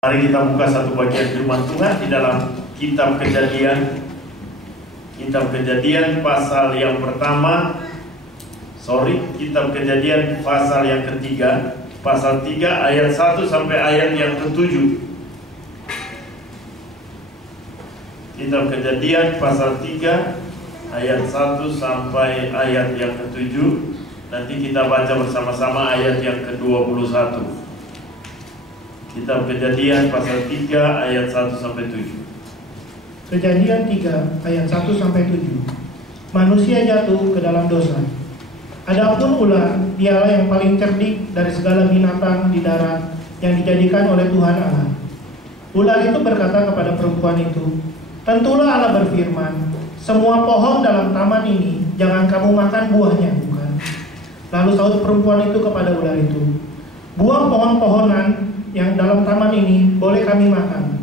Mari kita buka satu bagian firman Tuhan di dalam kitab Kejadian. Kitab Kejadian pasal yang pertama. Kitab Kejadian pasal yang ketiga, pasal 3 ayat 1 sampai ayat yang ke-7. Kitab Kejadian pasal 3 ayat 1 sampai ayat yang ke-7. Nanti kita baca bersama-sama ayat yang ke-21. Kitab Kejadian pasal 3 ayat 1 sampai 7. Kejadian 3 ayat 1 sampai 7. Manusia jatuh ke dalam dosa. Adapun ular, dialah yang paling cerdik dari segala binatang di darat yang dijadikan oleh Tuhan Allah. Ular itu berkata kepada perempuan itu, "Tentulah Allah berfirman, semua pohon dalam taman ini jangan kamu makan buahnya, bukan?" Lalu sahut perempuan itu kepada ular itu, "Buah pohon-pohonan yang dalam taman ini boleh kami makan.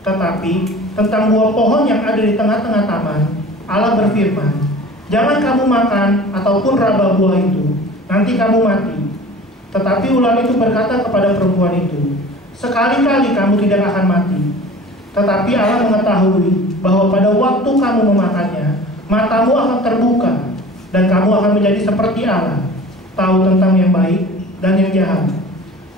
Tetapi tentang buah pohon yang ada di tengah-tengah taman, Allah berfirman, jangan kamu makan ataupun raba buah itu, nanti kamu mati." Tetapi ular itu berkata kepada perempuan itu, "Sekali-kali kamu tidak akan mati. Tetapi Allah mengetahui bahwa pada waktu kamu memakannya, matamu akan terbuka, dan kamu akan menjadi seperti Allah, tahu tentang yang baik dan yang jahat."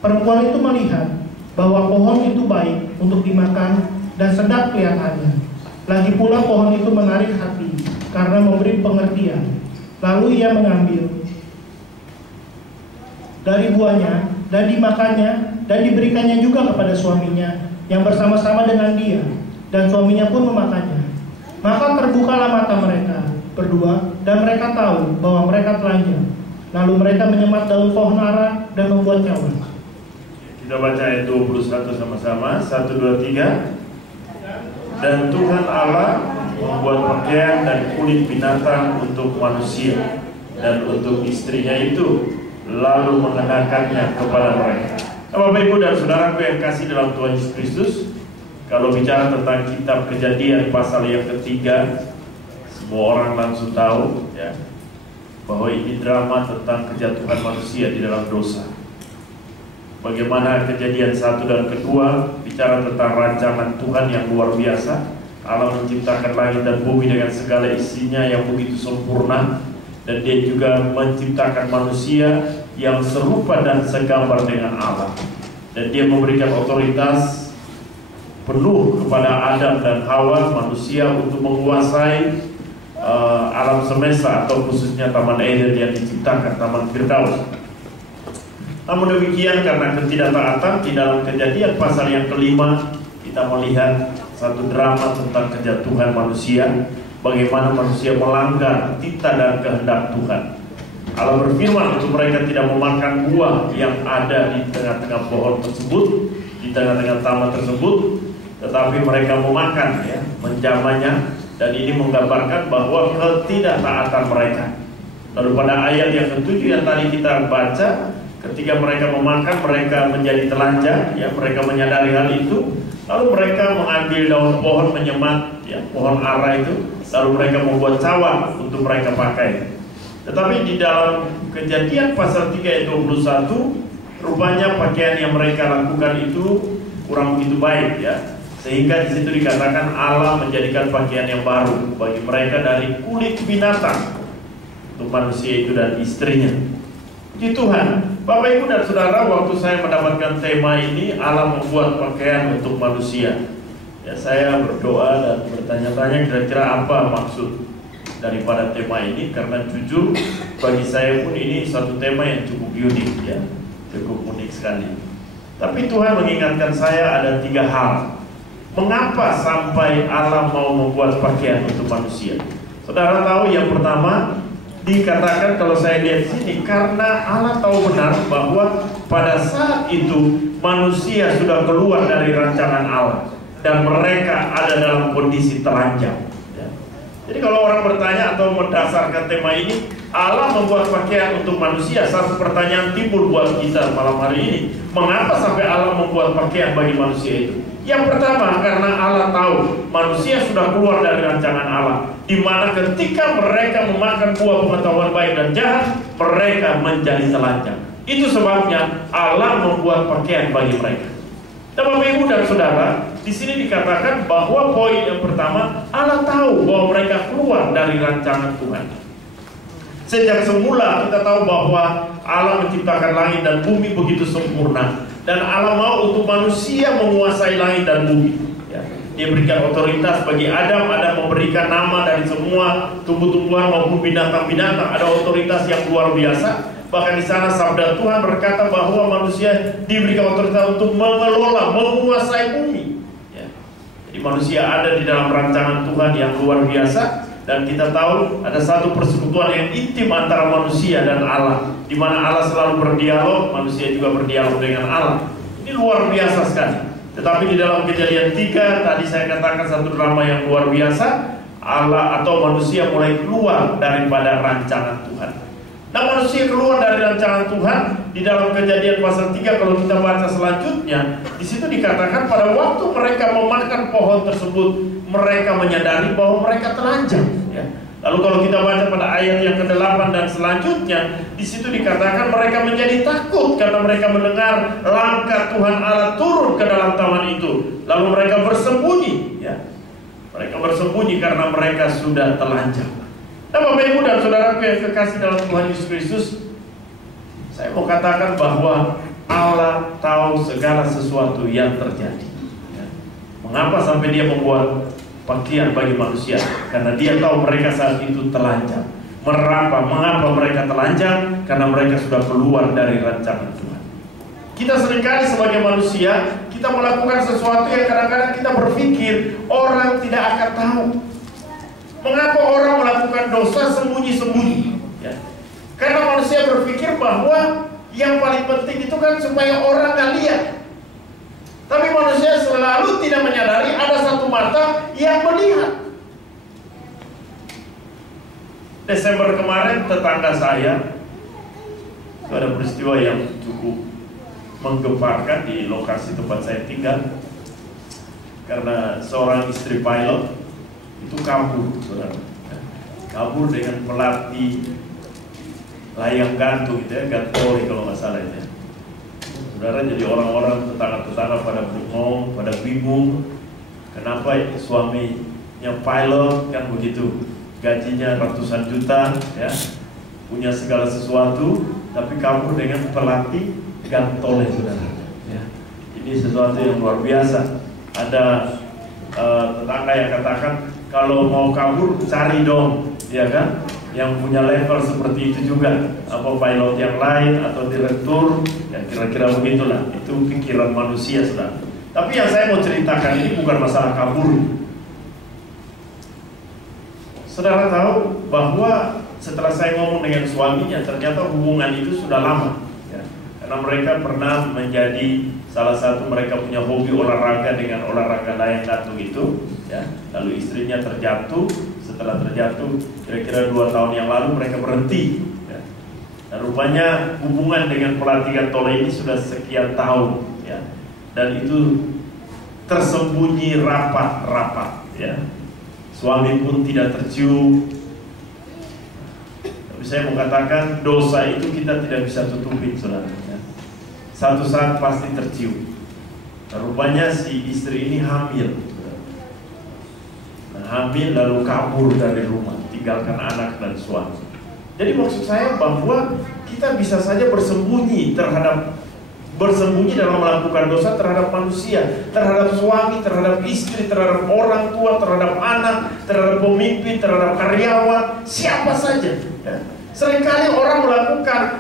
Perempuan itu melihat bahwa pohon itu baik untuk dimakan dan sedap kelihatannya. Lagi pula pohon itu menarik hati karena memberi pengertian. Lalu ia mengambil dari buahnya dan dimakannya dan diberikannya juga kepada suaminya yang bersama-sama dengan dia, dan suaminya pun memakannya. Maka terbukalah mata mereka berdua dan mereka tahu bahwa mereka telanjang. Lalu mereka menyemat daun pohon ara dan membuat cawan. Kita baca ayat 21 sama-sama. 1, 2, 3. Dan Tuhan Allah membuat pakaian dan kulit binatang untuk manusia dan untuk istrinya itu, lalu mengenakannya kepada mereka. Bapak, Ibu, dan saudaraku yang kasih dalam Tuhan Yesus Kristus, kalau bicara tentang kitab Kejadian pasal yang ketiga, semua orang langsung tahu ya, bahwa ini drama tentang kejatuhan manusia di dalam dosa. Bagaimana Kejadian 1 dan kedua bicara tentang rancangan Tuhan yang luar biasa. Allah menciptakan langit dan bumi dengan segala isinya yang begitu sempurna, dan Dia juga menciptakan manusia yang serupa dan segambar dengan Allah. Dan Dia memberikan otoritas penuh kepada Adam dan Hawa, manusia, untuk menguasai alam semesta, atau khususnya Taman Eden yang diciptakan, Taman Firdaus. Namun demikian, karena ketidaktaatan di dalam Kejadian pasal yang kelima, kita melihat satu drama tentang kejatuhan manusia, bagaimana manusia melanggar titah dan kehendak Tuhan. Allah berfirman untuk mereka tidak memakan buah yang ada di tengah-tengah pohon tersebut, di tengah-tengah taman tersebut, tetapi mereka memakan, ya, menjamahnya, dan ini menggambarkan bahwa ketidaktaatan mereka. Lalu pada ayat yang ke-7 yang tadi kita baca, ketika mereka memakan, mereka menjadi telanjang, ya, mereka menyadari hal itu. Lalu mereka mengambil daun pohon, menyemat, ya, pohon ara itu, lalu mereka membuat cawan untuk mereka pakai. Tetapi di dalam Kejadian pasal 3 ayat 21, rupanya pakaian yang mereka lakukan itu kurang begitu baik, ya, sehingga di situ dikatakan Allah menjadikan pakaian yang baru bagi mereka dari kulit binatang untuk manusia itu dan istrinya. Puji Tuhan. Bapak, Ibu, dan saudara, waktu saya mendapatkan tema ini, Allah membuat pakaian untuk manusia, ya, saya berdoa dan bertanya-tanya kira-kira apa maksud daripada tema ini, karena jujur bagi saya pun ini satu tema yang cukup unik, ya, cukup unik sekali. Tapi Tuhan mengingatkan saya ada 3 hal. Mengapa sampai Allah mau membuat pakaian untuk manusia? Saudara tahu, yang pertama dikatakan, kalau saya lihat sini, karena Allah tahu benar bahwa pada saat itu manusia sudah keluar dari rancangan Allah dan mereka ada dalam kondisi telanjang, ya. Jadi kalau orang bertanya atau mendasarkan tema ini, Allah membuat pakaian untuk manusia, satu pertanyaan timbul buat kita malam hari ini, mengapa sampai Allah membuat pakaian bagi manusia itu? Yang pertama, karena Allah tahu manusia sudah keluar dari rancangan Allah, di mana ketika mereka memakan buah pengetahuan baik dan jahat, mereka menjadi telanjang. Itu sebabnya Allah membuat pakaian bagi mereka. Dan Bapak Ibu dan Saudara, di sini dikatakan bahwa poin yang pertama, Allah tahu bahwa mereka keluar dari rancangan Tuhan. Sejak semula kita tahu bahwa Allah menciptakan langit dan bumi begitu sempurna, dan Allah mau untuk manusia menguasai langit dan bumi. Ya. Dia berikan otoritas bagi Adam, Adam memberikan nama dari semua tumbuh-tumbuhan maupun binatang-binatang. Ada otoritas yang luar biasa. Bahkan di sana sabda Tuhan berkata bahwa manusia diberikan otoritas untuk mengelola, menguasai bumi. Ya. Jadi manusia ada di dalam rancangan Tuhan yang luar biasa. Dan kita tahu ada satu persekutuan yang intim antara manusia dan Allah, di mana Allah selalu berdialog, manusia juga berdialog dengan Allah. Ini luar biasa sekali. Tetapi di dalam Kejadian 3 tadi saya katakan satu drama yang luar biasa. Allah atau manusia mulai keluar daripada rancangan Tuhan. Nah, manusia keluar dari rancangan Tuhan di dalam Kejadian pasal 3, kalau kita baca selanjutnya, di situ dikatakan pada waktu mereka memakan pohon tersebut, mereka menyadari bahwa mereka telanjang. Ya. Lalu kalau kita baca pada ayat yang ke-8 dan selanjutnya, di situ dikatakan mereka menjadi takut karena mereka mendengar langkah Tuhan Allah turun ke dalam taman itu. Lalu mereka bersembunyi. Ya. Mereka bersembunyi karena mereka sudah telanjang. Nah, Bapak Ibu dan Saudaraku yang kekasih dalam Tuhan Yesus Kristus, saya mau katakan bahwa Allah tahu segala sesuatu yang terjadi. Ya. Mengapa sampai Dia membuat pakaian bagi manusia? Karena Dia tahu mereka saat itu telanjang. Mengapa mereka telanjang? Karena mereka sudah keluar dari rancangan Tuhan. Kita seringkali sebagai manusia, kita melakukan sesuatu yang kadang-kadang kita berpikir orang tidak akan tahu. Mengapa orang melakukan dosa sembunyi-sembunyi? Ya. Karena manusia berpikir bahwa yang paling penting itu kan supaya orang gak lihat. Tapi manusia selalu tidak menyadari ada satu mata yang melihat. Desember kemarin tetangga saya itu ada peristiwa yang cukup menggemparkan di lokasi tempat saya tinggal. Karena seorang istri pilot itu kabur, saudara. Kabur dengan pelatih layang gantung gitu ya, gantoli kalau nggak salah itu ya. Saudara, jadi orang-orang tetangga-tetangga pada bengong, pada bingung. Kenapa suaminya pilot kan begitu, gajinya ratusan juta ya, punya segala sesuatu, tapi kabur dengan pelatih gantole, saudara. Ya. Ini sesuatu yang luar biasa. Ada tetangga yang katakan, kalau mau kabur cari dong, ya kan, yang punya level seperti itu juga, apa pilot yang lain atau direktur, ya kira-kira begitulah. Itu pikiran manusia, saudara. Tapi yang saya mau ceritakan ini bukan masalah kabur. Saudara tahu bahwa setelah saya ngomong dengan suaminya, ternyata hubungan itu sudah lama, ya. Karena mereka pernah menjadi salah satu, mereka punya hobi olahraga dengan olahraga layang gantung itu. Ya, lalu istrinya terjatuh. Setelah terjatuh kira-kira 2 tahun yang lalu mereka berhenti. Ya. Dan rupanya hubungan dengan pelatih gantole ini sudah sekian tahun. Ya. Dan itu tersembunyi rapat-rapat. Ya. Suami pun tidak tercium. Tapi saya mau katakan dosa itu kita tidak bisa tutupin, saudara. Ya. Satu saat pasti tercium. Dan rupanya si istri ini hamil. Hamil lalu kabur dari rumah, tinggalkan anak dan suami. Jadi maksud saya bahwa kita bisa saja bersembunyi dalam melakukan dosa terhadap manusia, terhadap suami, terhadap istri, terhadap orang tua, terhadap anak, terhadap pemimpin, terhadap karyawan, siapa saja. Ya. Seringkali orang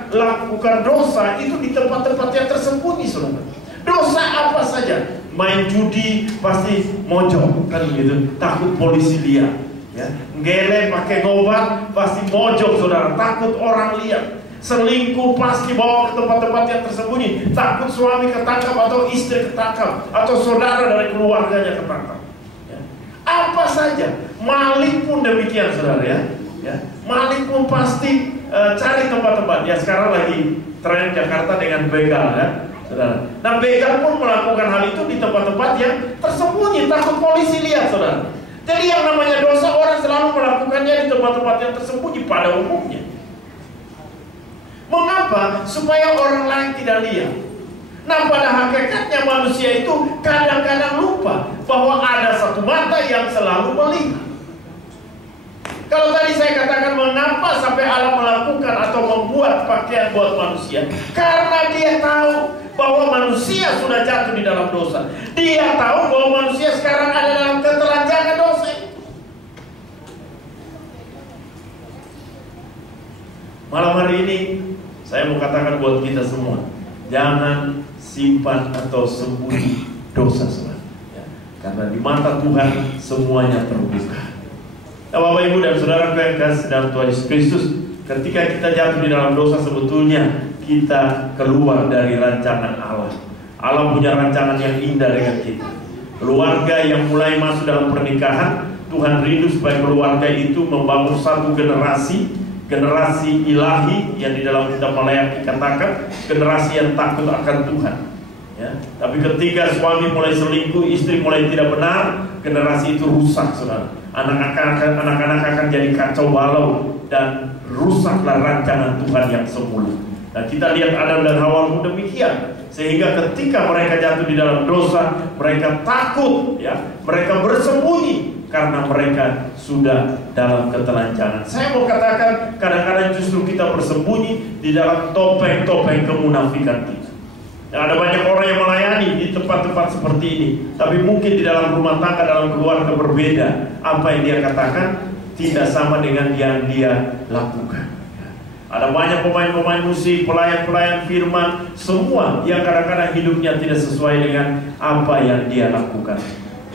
melakukan dosa itu di tempat-tempat yang tersembunyi, saudara. Dosa apa saja? Main judi pasti mojok kan begitu, takut polisi lihat. Ya, gele pakai ngobat pasti mojok, saudara, takut orang lihat. Selingkuh pasti bawa ke tempat-tempat yang tersembunyi, takut suami ketangkap atau istri ketangkap atau saudara dari keluarganya ketangkap. Ya. Apa saja, maling pun demikian, saudara ya. Ya, maling pun pasti cari tempat-tempat. Ya, sekarang lagi tren Jakarta dengan begal ya. Saudara. Nah, begal pun melakukan hal itu di tempat-tempat yang tersembunyi, takut polisi lihat, saudara. Jadi yang namanya dosa orang selalu melakukannya di tempat-tempat yang tersembunyi pada umumnya. Mengapa? Supaya orang lain tidak lihat. Nah, pada hakikatnya manusia itu kadang-kadang lupa bahwa ada satu mata yang selalu melihat. Kalau tadi saya katakan mengapa sampai Allah melakukan atau membuat pakaian buat manusia, karena dia tahu bahwa manusia sudah jatuh di dalam dosa. Dia tahu bahwa manusia sekarang ada dalam ketelanjangan dosa. Malam hari ini saya mau katakan buat kita semua, jangan simpan atau sembunyi dosa saudara, ya. Karena di mata Tuhan semuanya terbuka. Nah, Bapak Ibu dan Saudara yang kasih dalam Tuhan Yesus Kristus, ketika kita jatuh di dalam dosa, sebetulnya kita keluar dari rancangan Allah. Allah punya rancangan yang indah dengan kita. Keluarga yang mulai masuk dalam pernikahan, Tuhan rindu supaya keluarga itu membangun satu generasi ilahi yang di dalam kitab Maleakhi dikatakan generasi yang takut akan Tuhan, ya. Tapi ketika suami mulai selingkuh, istri mulai tidak benar, generasi itu rusak, saudara. Anak-anak akan jadi kacau balau dan rusaklah rancangan Tuhan yang semula. Dan kita lihat Adam dan Hawa pun demikian, sehingga ketika mereka jatuh di dalam dosa, mereka takut, ya, mereka bersembunyi karena mereka sudah dalam ketelanjangan. Saya mau katakan, kadang-kadang justru kita bersembunyi di dalam topeng-topeng kemunafikan kita. Nah, ada banyak orang yang melayani di tempat-tempat seperti ini, tapi mungkin di dalam rumah tangga, dalam keluarga berbeda. Apa yang dia katakan tidak sama dengan yang dia lakukan. Ada banyak pemain-pemain musik, pelayan-pelayan firman, semua yang kadang-kadang hidupnya tidak sesuai dengan apa yang dia lakukan.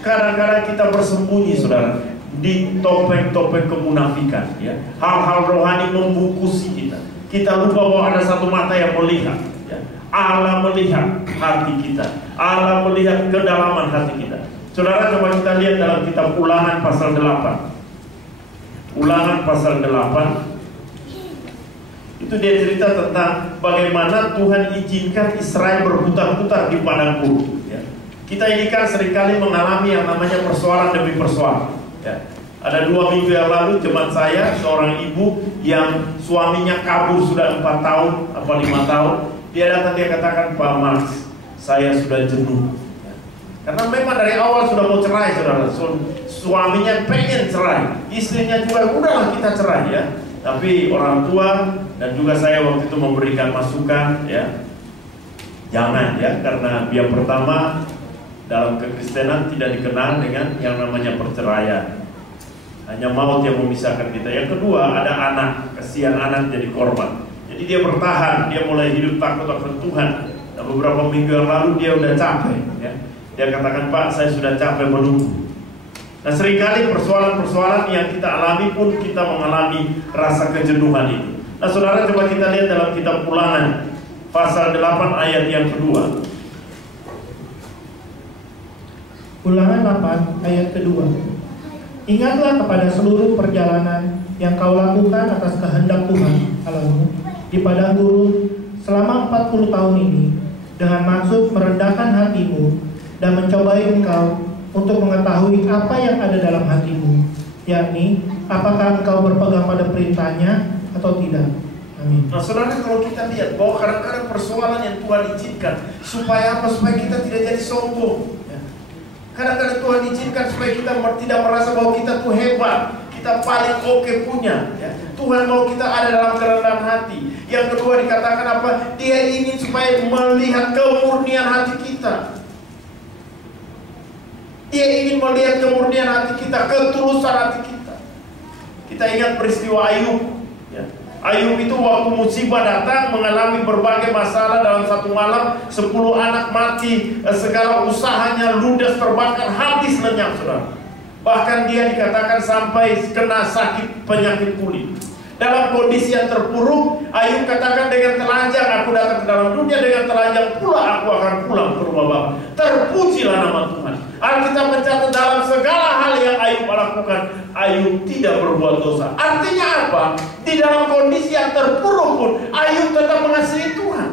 Kadang-kadang kita bersembunyi, saudara, di topeng-topeng kemunafikan, ya. Hal-hal rohani membungkusi kita. Kita lupa bahwa ada satu mata yang melihat, ya. Allah melihat hati kita, Allah melihat kedalaman hati kita. Saudara, coba kita lihat dalam kitab Ulangan pasal 8. Ulangan pasal 8. Itu dia cerita tentang bagaimana Tuhan izinkan Israel berputar-putar di padang gurun, ya. Kita ini kan seringkali mengalami yang namanya persoalan demi persoalan, ya. Ada 2 minggu yang lalu teman saya, seorang ibu yang suaminya kabur sudah 4 tahun atau 5 tahun. Dia datang, dia katakan, Pak Max, saya sudah jenuh, ya. Karena memang dari awal sudah mau cerai, saudara. Suaminya pengen cerai, istrinya juga udahlah kita cerai, ya. Tapi orang tua dan juga saya waktu itu memberikan masukan, ya, jangan, ya, karena yang pertama dalam kekristenan tidak dikenal dengan yang namanya perceraian. Hanya maut yang memisahkan kita. Yang kedua, ada anak, kasihan anak jadi korban. Jadi dia bertahan, dia mulai hidup takut akan Tuhan. Dan beberapa minggu yang lalu dia udah capek, ya. Dia katakan, Pak, saya sudah capek menunggu. Nah, seringkali persoalan-persoalan yang kita alami pun kita mengalami rasa kejenuhan itu. Nah, saudara, coba kita lihat dalam kitab Ulangan pasal 8 ayat yang kedua. Ulangan 8 ayat kedua. Ingatlah kepada seluruh perjalanan yang kau lakukan atas kehendak Tuhan Allahmu di padang gurun selama 40 tahun ini, dengan maksud merendahkan hatimu dan mencobai engkau untuk mengetahui apa yang ada dalam hatimu, yakni apakah engkau berpegang pada perintahnya atau tidak. Amin. Nah, saudara, kalau kita lihat bahwa kadang-kadang persoalan yang Tuhan izinkan supaya apa? Supaya kita tidak jadi sombong, ya. Kadang-kadang Tuhan izinkan supaya kita tidak merasa bahwa kita tuh hebat, kita paling oke punya, ya. Tuhan mau kita ada dalam kerendahan hati. Yang kedua dikatakan apa? Dia ingin supaya melihat kemurnian hati kita. Dia ingin melihat kemurnian hati kita, ketulusan hati kita. Kita ingat peristiwa Ayub, ya. Ayub itu waktu musibah datang, mengalami berbagai masalah dalam satu malam, 10 anak mati, segala usahanya ludes, terbakar, habis lenyap, saudara. Bahkan dia dikatakan sampai kena sakit penyakit kulit. Dalam kondisi yang terpuruk, Ayub katakan, dengan telanjang aku datang ke dalam dunia, dengan telanjang pula aku akan pulang ke rumah Bapa. Terpujilah nama Tuhan. Alkitab mencatat dalam segala hal yang Ayub lakukan, Ayub tidak berbuat dosa. Artinya apa? Di dalam kondisi yang terpuruk pun Ayub tetap mengasihi Tuhan.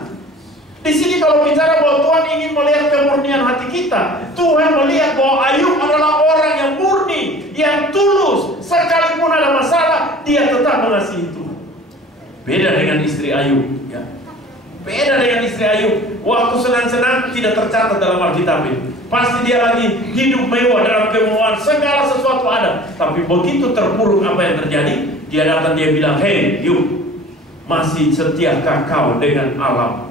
Di sini kalau bicara bahwa Tuhan ingin melihat kemurnian hati kita, Tuhan melihat bahwa Ayub adalah orang yang murni, yang tulus. Sekalipun ada masalah, dia tetap mengasihi Tuhan. Beda dengan istri Ayub, ya. Beda dengan istri istri Ayub, waktu senang-senang tidak tercatat dalam Alkitab itu. Pasti dia lagi hidup mewah dalam kemewahan, segala sesuatu ada. Tapi begitu terpuruk apa yang terjadi, dia datang, dia bilang, "Hei Ayub, masih setiakah kau dengan Allah?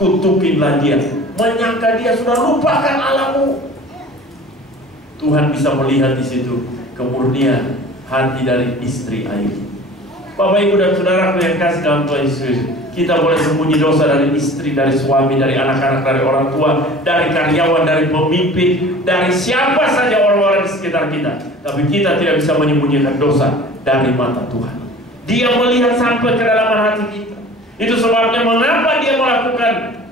Kutukinlah dia." Menyangka dia sudah lupakan Allahmu. Tuhan bisa melihat di situ kemurnian hati dari istri Ayub. Bapak, Ibu, dan saudaraku yang kasih dalam Tuhan Yesus, kita boleh sembunyi dosa dari istri, dari suami, dari anak-anak, dari orang tua, dari karyawan, dari pemimpin, dari siapa saja orang-orang di sekitar kita. Tapi kita tidak bisa menyembunyikan dosa dari mata Tuhan. Dia melihat sampai ke dalam hati kita. Itu sebabnya mengapa dia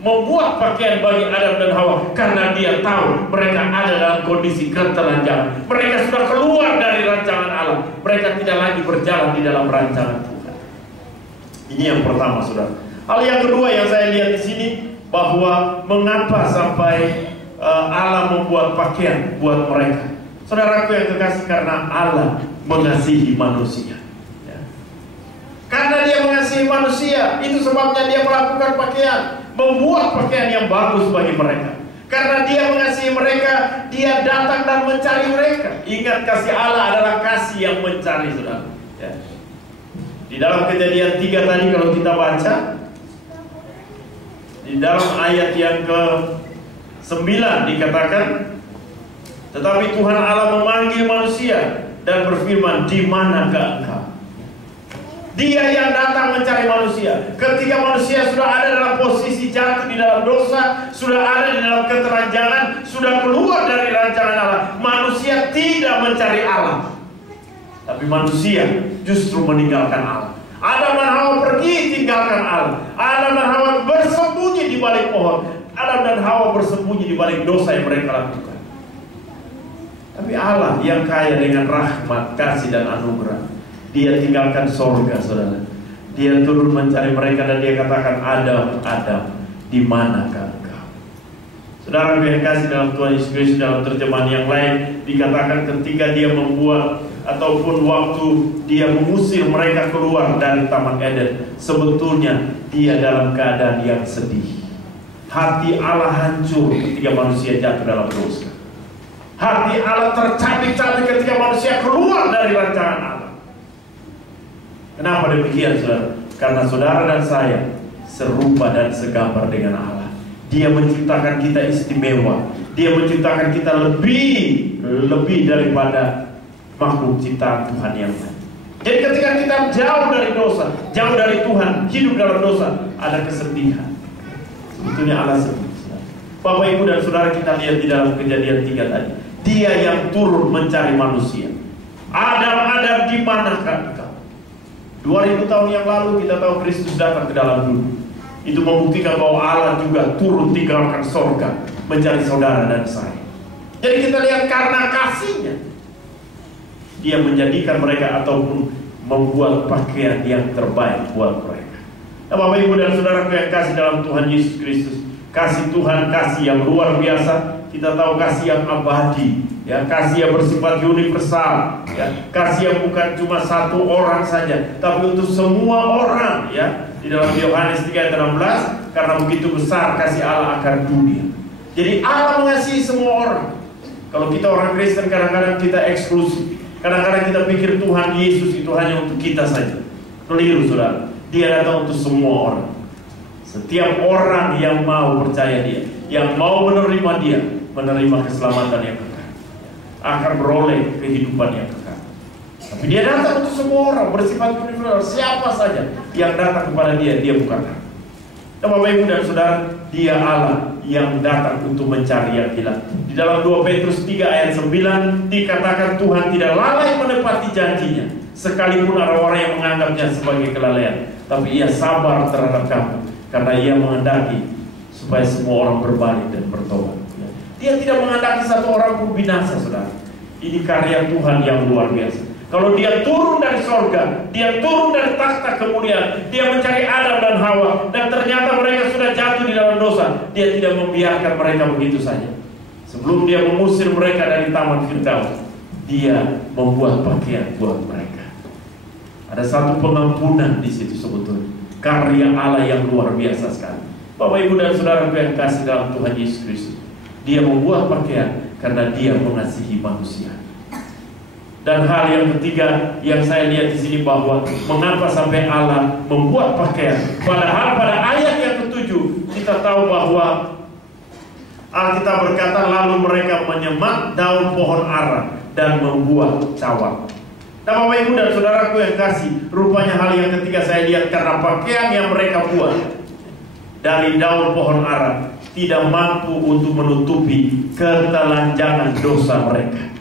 membuat pakaian bagi Adam dan Hawa, karena dia tahu mereka ada dalam kondisi ketelanjangan. Mereka sudah keluar dari rancangan Allah. Mereka tidak lagi berjalan di dalam rancangan Tuhan. Ini yang pertama, saudara. Hal yang kedua yang saya lihat di sini, bahwa mengapa sampai Allah membuat pakaian buat mereka. Saudaraku yang kekasih, karena Allah mengasihi manusia. Karena dia mengasihi manusia, itu sebabnya dia melakukan pakaian, membuat pakaian yang bagus bagi mereka. Karena dia mengasihi mereka, dia datang dan mencari mereka. Ingat, kasih Allah adalah kasih yang mencari, saudara. Ya. Di dalam Kejadian 3 tadi kalau kita baca, di dalam ayat yang ke-9 dikatakan, tetapi Tuhan Allah memanggil manusia dan berfirman, "Di manakah engkau?" Dia yang datang mencari manusia. Ketika manusia sudah ada dalam posisi jatuh di dalam dosa, sudah ada di dalam ketelanjangan, sudah keluar dari rancangan Allah, manusia tidak mencari Allah, tapi manusia justru meninggalkan Allah. Adam dan Hawa pergi tinggalkan Allah. Adam dan Hawa bersembunyi di balik pohon. Adam dan Hawa bersembunyi di balik dosa yang mereka lakukan. Tapi Allah yang kaya dengan rahmat, kasih, dan anugerah, dia tinggalkan sorga, saudara. Dia turun mencari mereka dan dia katakan, "Adam, Adam, di manakah engkau?" Saudara yang kasih dalam Tuhan Yesus Kristus, dalam terjemahan yang lain dikatakan ketika dia membuat ataupun waktu dia mengusir mereka keluar dari Taman Eden, sebetulnya dia dalam keadaan yang sedih. Hati Allah hancur ketika manusia jatuh dalam dosa. Hati Allah tercabik-cabik ketika manusia keluar dari rancangan Allah. Kenapa demikian, saudara? Karena saudara dan saya serupa dan segambar dengan Allah. Dia menciptakan kita istimewa. Dia menciptakan kita lebih daripada makhluk ciptaan Tuhan yang lain. Jadi ketika kita jauh dari dosa, jauh dari Tuhan, hidup dalam dosa, ada kesedihan. Sebetulnya Allah sedih. Bapak, Ibu, dan saudara, kita lihat di dalam Kejadian 3 tadi. Dia yang turun mencari manusia. Adam, di manakah engkau? 2000 tahun yang lalu kita tahu Kristus datang ke dalam dunia. Itu membuktikan bahwa Allah juga turun tinggalkan sorga mencari saudara dan saya. Jadi kita lihat karena kasihnya, dia menjadikan mereka ataupun membuat pakaian yang terbaik buat mereka. Nah, Bapak, Ibu, dan saudara yang kasih dalam Tuhan Yesus Kristus, kasih Tuhan, kasih yang luar biasa. Kita tahu kasih yang abadi, ya, kasih yang bersifat universal, ya, kasih yang bukan cuma satu orang saja, tapi untuk semua orang, ya. Di dalam Yohanes 3:16, karena begitu besar kasih Allah akan dunia. Jadi Allah mengasihi semua orang. Kalau kita orang Kristen kadang-kadang kita eksklusif. Kadang-kadang kita pikir Tuhan Yesus itu hanya untuk kita saja. Keliru, saudara. Dia datang untuk semua orang. Setiap orang yang mau percaya dia, yang mau menerima dia, menerima keselamatan yang kekal, akan beroleh kehidupan yang kekal. Tapi dia datang untuk semua orang, bersifat universal. Siapa saja yang datang kepada dia, dia bukan Allah. Bapak, Ibu, dan saudara, dia Allah yang datang untuk mencari yang hilang. Di dalam 2 Petrus 3 ayat 9 dikatakan Tuhan tidak lalai menepati janjinya, sekalipun ada orang yang menganggapnya sebagai kelalaian, tapi ia sabar terhadap kamu, karena ia menghendaki supaya semua orang berbalik dan bertobat. Dia tidak menghendaki satu orang pun binasa, saudara. Ini karya Tuhan yang luar biasa. Kalau dia turun dari sorga, dia turun dari takhta kemuliaan, dia mencari Adam dan Hawa, dan ternyata mereka sudah jatuh di dalam dosa, dia tidak membiarkan mereka begitu saja. Sebelum dia mengusir mereka dari Taman Firdaus, dia membuat pakaian buat mereka. Ada satu pengampunan di situ sebetulnya. Karya Allah yang luar biasa sekali. Bapak, Ibu, dan saudara yang kasih dalam Tuhan Yesus Kristus, Dia membuat pakaian karena Dia mengasihi manusia. Dan hal yang ketiga yang saya lihat di sini, bahwa mengapa sampai Allah membuat pakaian. Padahal pada ayat yang ke-7 kita tahu bahwa Alkitab berkata, lalu mereka menyemak daun pohon ara dan membuat cawat. Nah, Bapak, Ibu, dan saudaraku yang kasih, rupanya hal yang ketiga saya lihat, karena pakaian yang mereka buat dari daun pohon ara tidak mampu untuk menutupi ketelanjangan dosa mereka.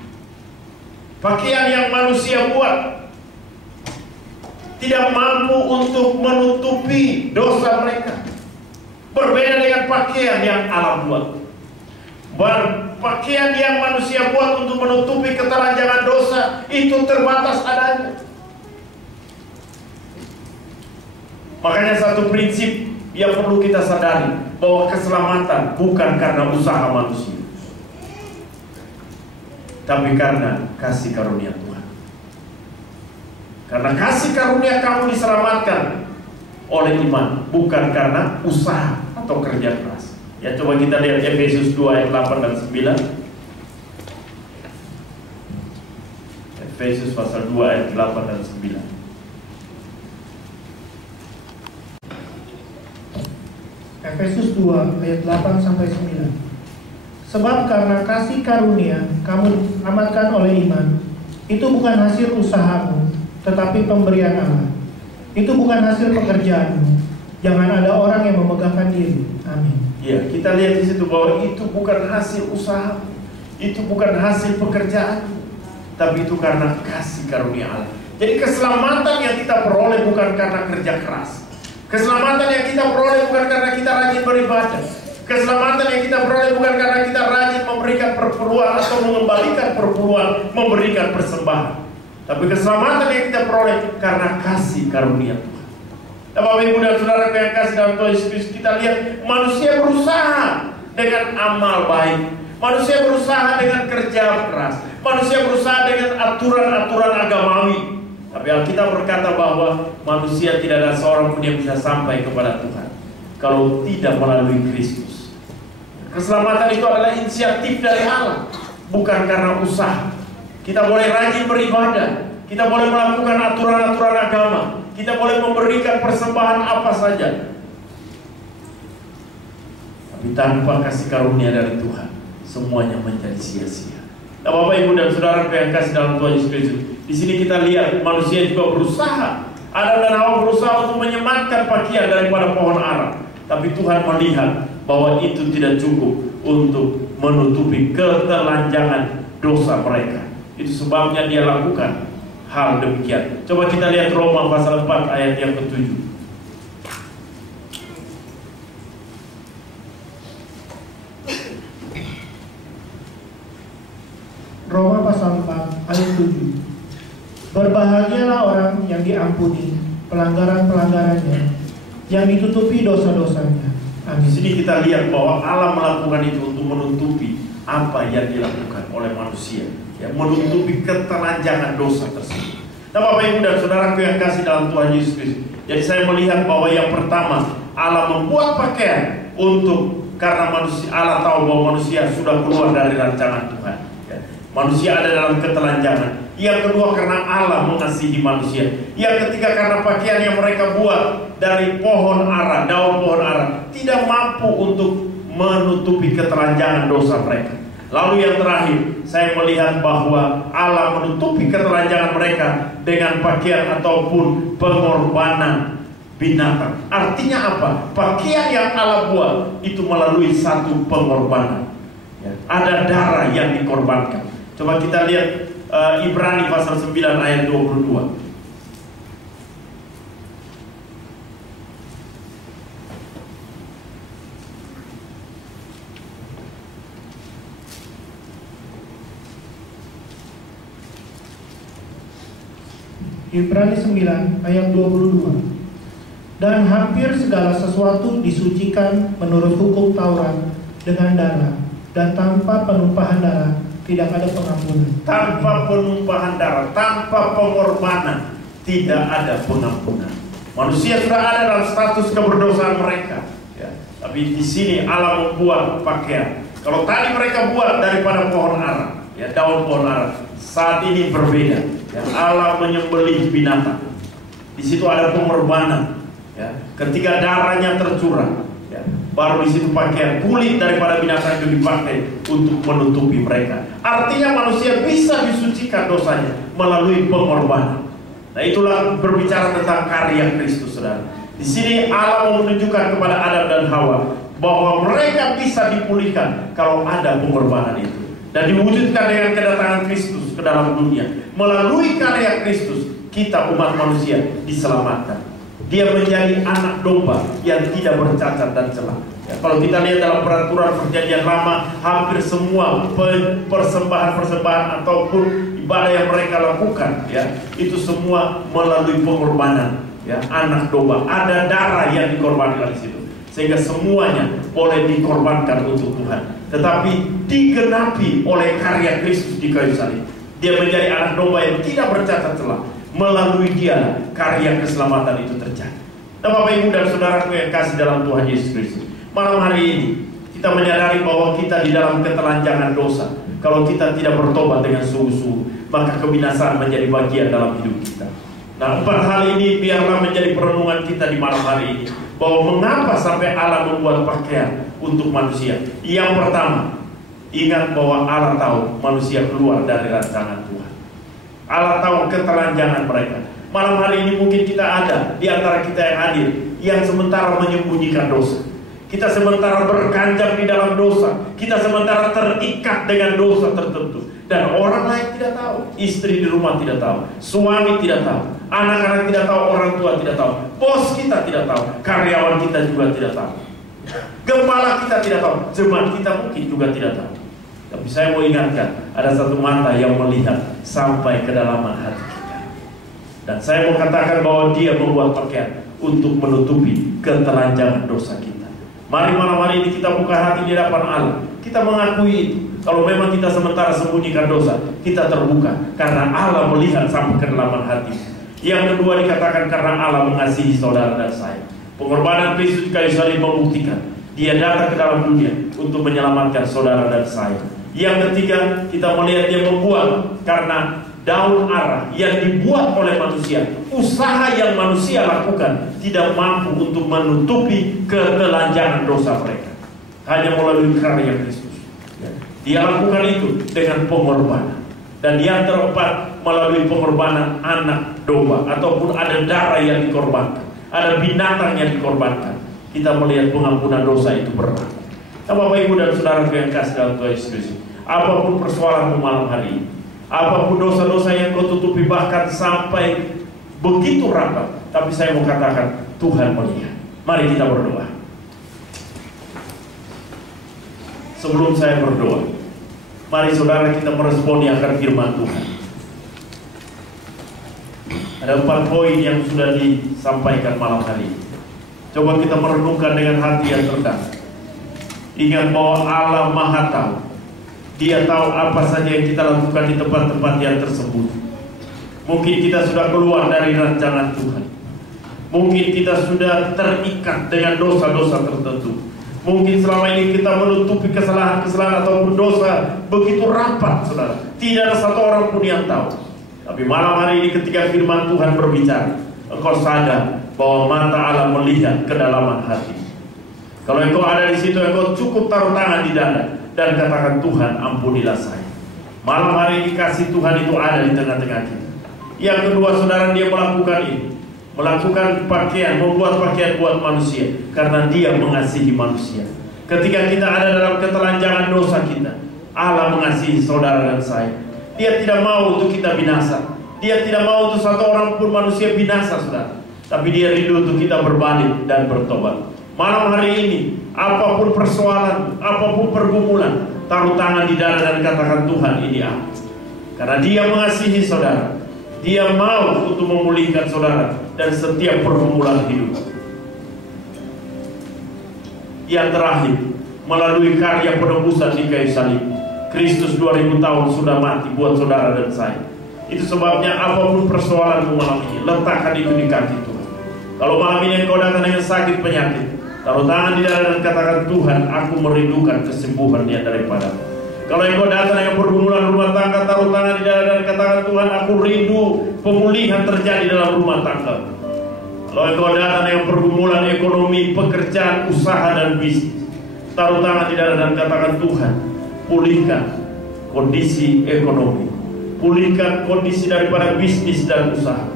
Pakaian yang manusia buat tidak mampu untuk menutupi dosa mereka. Berbeda dengan pakaian yang Allah buat. Pakaian yang manusia buat untuk menutupi ketelanjangan dosa itu terbatas adanya. Makanya satu prinsip yang perlu kita sadari, bahwa keselamatan bukan karena usaha manusia, tapi karena kasih karunia Tuhan. Karena kasih karunia kamu diselamatkan oleh iman, bukan karena usaha atau kerja keras. Ya, coba kita lihat Efesus 2 ayat 8 dan 9. Efesus pasal 2 ayat 8 dan 9. Efesus 2 ayat 8 sampai 9. Sebab karena kasih karunia kamu diselamatkan oleh iman. Itu bukan hasil usahamu, tetapi pemberian Allah. Itu bukan hasil pekerjaanmu. Jangan ada orang yang memegahkan diri. Amin. Ya, kita lihat di situ bahwa itu bukan hasil usaha, itu bukan hasil pekerjaan, tapi itu karena kasih karunia Allah. Jadi keselamatan yang kita peroleh bukan karena kerja keras. Keselamatan yang kita peroleh bukan karena kita rajin beribadah. Keselamatan yang kita peroleh bukan karena kita rajin memberikan perpuluhan atau mengembalikan perpuluhan, memberikan persembahan. Tapi keselamatan yang kita peroleh karena kasih karunia Tuhan. Nah, Bapak, Ibu, dan saudara yang kasih dalam Tuhan Yesus Kristus, kita lihat manusia berusaha dengan amal baik, manusia berusaha dengan kerja keras, manusia berusaha dengan aturan-aturan agamawi. Tapi Alkitab berkata bahwa manusia tidak ada seorang pun yang bisa sampai kepada Tuhan kalau tidak melalui Kristus. Keselamatan itu adalah inisiatif dari Allah, bukan karena usaha. Kita boleh rajin beribadah, kita boleh melakukan aturan-aturan agama, kita boleh memberikan persembahan apa saja, tapi tanpa kasih karunia dari Tuhan, semuanya menjadi sia-sia. Nah, Bapak, Ibu, dan saudara yang kasih dalam Tuhan Yesus Kristus, di sini kita lihat manusia juga berusaha. Adam dan Hawa berusaha untuk menyematkan pakaian daripada pohon ara, tapi Tuhan melihat bahwa itu tidak cukup untuk menutupi ketelanjangan dosa mereka. Itu sebabnya Dia lakukan hal demikian. Coba kita lihat Roma pasal 4 ayat yang ke-7. Roma pasal 4 ayat 7. Berbahagialah orang yang diampuni pelanggaran-pelanggarannya, yang ditutupi dosa-dosanya. Di sini kita lihat bahwa Allah melakukan itu untuk menutupi apa yang dilakukan oleh manusia, yang menutupi ketelanjangan dosa tersebut. Nah, Bapak, Ibu, dan saudaraku yang kasih dalam Tuhan Yesus Kristus, jadi saya melihat bahwa yang pertama, Allah membuat pakaian untuk, karena manusia, Allah tahu bahwa manusia sudah keluar dari rancangan Tuhan. Manusia ada dalam ketelanjangan. Yang kedua, karena Allah mengasihi manusia. Yang ketiga, karena pakaian yang mereka buat dari pohon ara, daun pohon ara, tidak mampu untuk menutupi ketelanjangan dosa mereka. Lalu yang terakhir, saya melihat bahwa Allah menutupi ketelanjangan mereka dengan pakaian ataupun pengorbanan binatang. Artinya apa? Pakaian yang Allah buat itu melalui satu pengorbanan. Ada darah yang dikorbankan. Coba kita lihat Ibrani pasal 9 ayat 22. Ibrani 9 ayat 22. Dan hampir segala sesuatu disucikan menurut hukum Taurat dengan darah, dan tanpa penumpahan darah tidak ada pengampunan. Tanpa penumpahan darah, tanpa pengorbanan, tidak ada pengampunan. Manusia sudah ada dalam status keberdosaan mereka, ya. Tapi Tapi di sini Allah membuat pakaian. Kalau tadi mereka buat daripada pohon ara, ya, daun pohon ara, saat ini berbeda. Ya, Allah menyembelih binatang. Di situ ada pengorbanan. Ya, ketika darahnya tercurah, ya, baru di situ pakaian kulit daripada binatang itu dipakai untuk menutupi mereka. Artinya manusia bisa disucikan dosanya melalui pengorbanan. Nah, itulah berbicara tentang karya Kristus, saudara. Di sini Allah mau menunjukkan kepada Adam dan Hawa bahwa mereka bisa dipulihkan kalau ada pengorbanan itu, dan diwujudkan dengan kedatangan Kristus ke dalam dunia. Melalui karya Kristus, kita umat manusia diselamatkan. Dia menjadi anak domba yang tidak bercacat dan celah. Ya, kalau kita lihat dalam peraturan perjanjian lama, hampir semua persembahan-persembahan ataupun ibadah yang mereka lakukan, ya, itu semua melalui pengorbanan. Ya, anak domba, ada darah yang dikorbankan di situ, sehingga semuanya boleh dikorbankan untuk Tuhan. Tetapi digenapi oleh karya Kristus di kayu salib. Dia menjadi anak domba yang tidak bercacat celah. Melalui dia karya keselamatan itu terjadi. Nah, Bapak Ibu dan Saudaraku yang kasih dalam Tuhan Yesus Kristus, malam hari ini kita menyadari bahwa kita di dalam ketelanjangan dosa. Kalau kita tidak bertobat dengan sungguh-sungguh, maka kebinasaan menjadi bagian dalam hidup kita. Nah, 4 hal ini biarlah menjadi perenungan kita di malam hari ini, bahwa mengapa sampai Allah membuat pakaian untuk manusia. Yang pertama, ingat bahwa Allah tahu manusia keluar dari rancangan Tuhan. Allah tahu ketelanjangan mereka. Malam hari ini mungkin kita ada di antara kita yang hadir yang sementara menyembunyikan dosa. Kita sementara berkanjang di dalam dosa. Kita sementara terikat dengan dosa tertentu. Dan orang lain tidak tahu. Istri di rumah tidak tahu. Suami tidak tahu. Anak-anak tidak tahu. Orang tua tidak tahu. Bos kita tidak tahu. Karyawan kita juga tidak tahu. Gembala kita tidak tahu. Jemaat kita mungkin juga tidak tahu. Tapi saya mau ingatkan, ada satu mata yang melihat sampai kedalaman hati kita. Dan saya mau katakan bahwa dia membuat pakaian untuk menutupi ketelanjangan dosa kita. Mari malam hari ini kita buka hati di hadapan Allah. Kita mengakui itu. Kalau memang kita sementara sembunyikan dosa, kita terbuka karena Allah melihat sampai kedalaman hati. Yang kedua dikatakan karena Allah mengasihi saudara dan saya. Pengorbanan Kristus di kayu salib membuktikan dia datang ke dalam dunia untuk menyelamatkan saudara dan saya. Yang ketiga, kita melihat dia membuat karena daun ara yang dibuat oleh manusia, usaha yang manusia lakukan tidak mampu untuk menutupi ketelanjangan dosa mereka. Hanya melalui karya Kristus. Dia lakukan itu dengan pengorbanan. Dan yang keempat, melalui pengorbanan anak domba, ataupun ada darah yang dikorbankan, ada binatang yang dikorbankan. Kita melihat pengampunan dosa itu berlaku. Nah, Bapak Ibu dan Saudara yang kasih dalam Tuhan Yesus Kristus, apapun persoalanmu malam hari ini, apapun dosa-dosa yang kau tutupi bahkan sampai begitu rapat, tapi saya mau katakan Tuhan melihat. Mari kita berdoa. Sebelum saya berdoa, mari saudara kita meresponi akan firman Tuhan. Ada 4 poin yang sudah disampaikan malam hari ini. Coba kita merenungkan dengan hati yang tenang. Ingat bahwa Allah Maha tahu. Dia tahu apa saja yang kita lakukan di tempat-tempat yang tersebut. Mungkin kita sudah keluar dari rancangan Tuhan. Mungkin kita sudah terikat dengan dosa-dosa tertentu. Mungkin selama ini kita menutupi kesalahan-kesalahan ataupun dosa begitu rapat, saudara. Tidak ada satu orang pun yang tahu. Tapi malam hari ini ketika firman Tuhan berbicara, engkau sadar bahwa mata Allah melihat kedalaman hati. Kalau engkau ada di situ, engkau cukup taruh tangan di dada dan katakan, Tuhan ampunilah saya. Malam hari ini kasih Tuhan itu ada di tengah-tengah kita. Yang kedua, saudara, dia melakukan ini, melakukan pakaian, membuat pakaian buat manusia karena dia mengasihi manusia. Ketika kita ada dalam ketelanjangan dosa kita, Allah mengasihi saudara dan saya. Dia tidak mau untuk kita binasa. Dia tidak mau untuk satu orang pun manusia binasa, saudara. Tapi dia rindu untuk kita berbalik dan bertobat. Malam hari ini, apapun persoalan, apapun pergumulan, taruh tangan di dada dan katakan, Tuhan ini aku. Karena dia mengasihi saudara. Dia mau untuk memulihkan saudara dan setiap pergumulan hidup. Yang terakhir, melalui karya penebusan di kayu salib, Kristus 2000 tahun sudah mati buat saudara dan saya. Itu sebabnya apapun persoalanmu malam ini, letakkan itu di kaki Tuhan. Kalau malam ini engkau datang dengan sakit penyakit, Taruh tangan di dada dan katakan, Tuhan, aku merindukan kesembuhan dia daripada. Kalau engkau datang dengan pergumulan rumah tangga, taruh tangan di dada dan katakan, Tuhan, aku rindu pemulihan terjadi dalam rumah tangga. Kalau engkau datang dengan pergumulan ekonomi, pekerjaan, usaha dan bisnis, taruh tangan di dada dan katakan, Tuhan, pulihkan kondisi ekonomi, pulihkan kondisi daripada bisnis dan usaha.